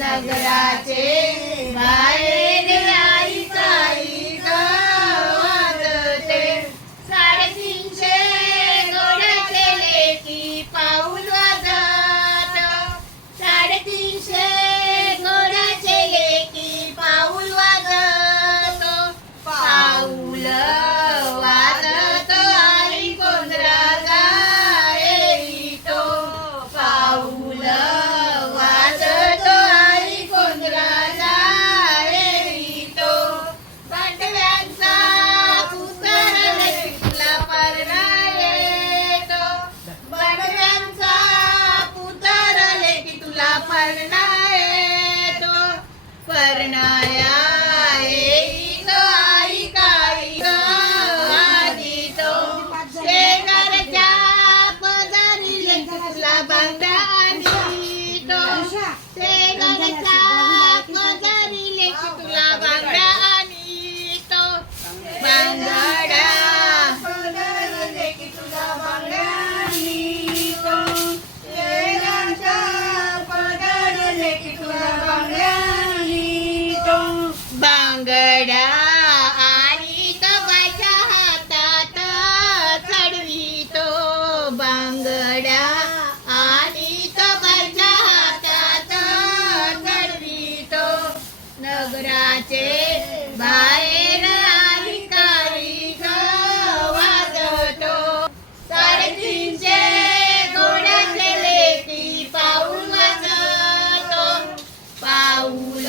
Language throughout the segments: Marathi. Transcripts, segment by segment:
नगराचे बाहेर आई काही गावाते 350 घोड्याचे लेकी पाऊल वाजत 350 घोड्याचे लेकी पाऊल वाजत पाऊल वाजत आई कोंदराचा येतो पाऊल वाजत आई कोंदराचा येतो पांडव्यांचा पुत्र तुला परना येतो पांडव्यांचा पुत्र लेकी तुला परना येतो परनाया येतो आई काही गादीतो शेजारच्या पदारी लेकी तुला बांगडा आणीतो शेजारच्या पदारी लेकी तुला बांगडा आणीतो बांगडा पदारी लेकी तुला बांगडा आणीतो शेजारच्या पदारी लेकी तुला बांगडा आणीतो बांगडा आणि बाच्या हातात चढवितो बांगडा आणि बाच्या हातात चढवितो नगराचे बाहेर आई काही वाजतो 350 घोड्याचे लेकी पाऊल वाजतो पाऊल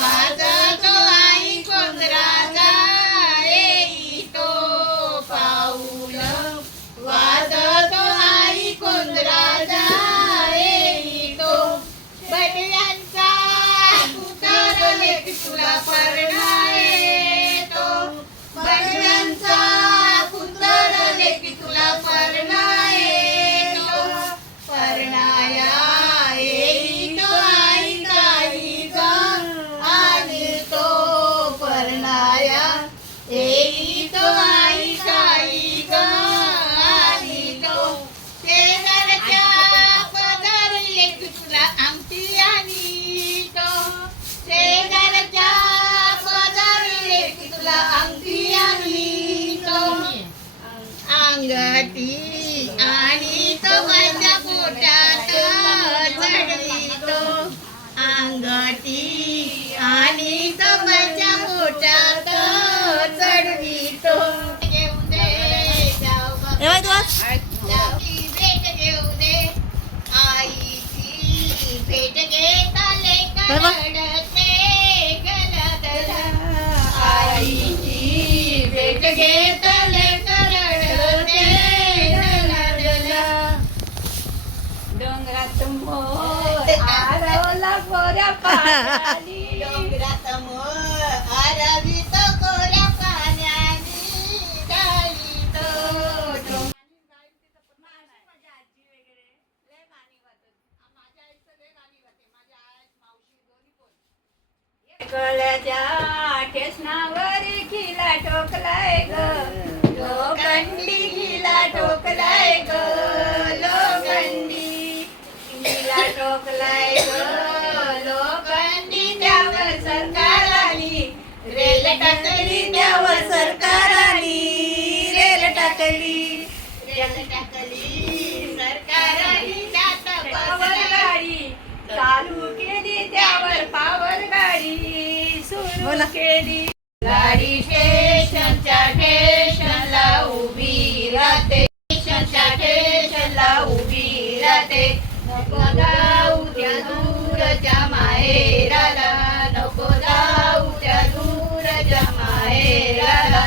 वाजतो आई कोंदराचा येतो पाऊल वाजतो आई कोंदराचा येतो बडव्यांचा पुत्र लेकी तुला परना येतो बडव्यांचा पुत्र लेकी तुला परना येतो परनाया येतो आई काही आणतो परनाया येतो आई काही आणतो शेजारच्या पदारी लेकी तुला अंगठी आणीतो शेजारच्या पदारी लेकी तुला अंगठी आणीतो अंगठी आणीतो माझ्या पोटात चढवितो अंगठी आणीतो माझ्या पोटात चढवितो घेऊ दे जाऊ जाऊची भेट घेऊ दे आईची भेट घेता लेकर रडते गलगला आईची भेट घेता लेकर रडते गलगला डोंगरात मोर आरवला कोऱ्या पाण्यानी डोंगरात मोर आरवितो कोऱ्या पाण्यानी गाळीतो कळ्याच्या ठेसनावर खिला ठोकलाय ग लोखंडी खिला ठोकलाय ग लोखंडी खिला ठोकलाय ग लोखंडी त्यावर सरकार आली रेल टाकली त्यावर सरकार आली रेल टाकली सरकार आली त्यात पावर गाडी चालू केली त्यावर पावर गाडी सुरू केली गाडी स्टेशनच्या स्टेशनला उभी राहते स्टेशनच्या स्टेशनला उभी राहते नको जाऊ त्या दूरच्या माहेराला नको जाऊ त्या दूरच्या माहेराला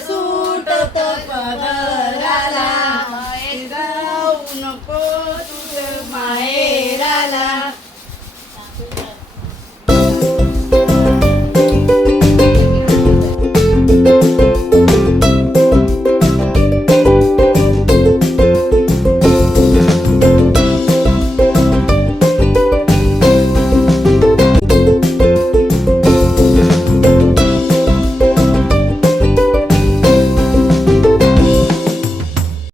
सुटत पगाराला जाऊ नको तुझ माहेर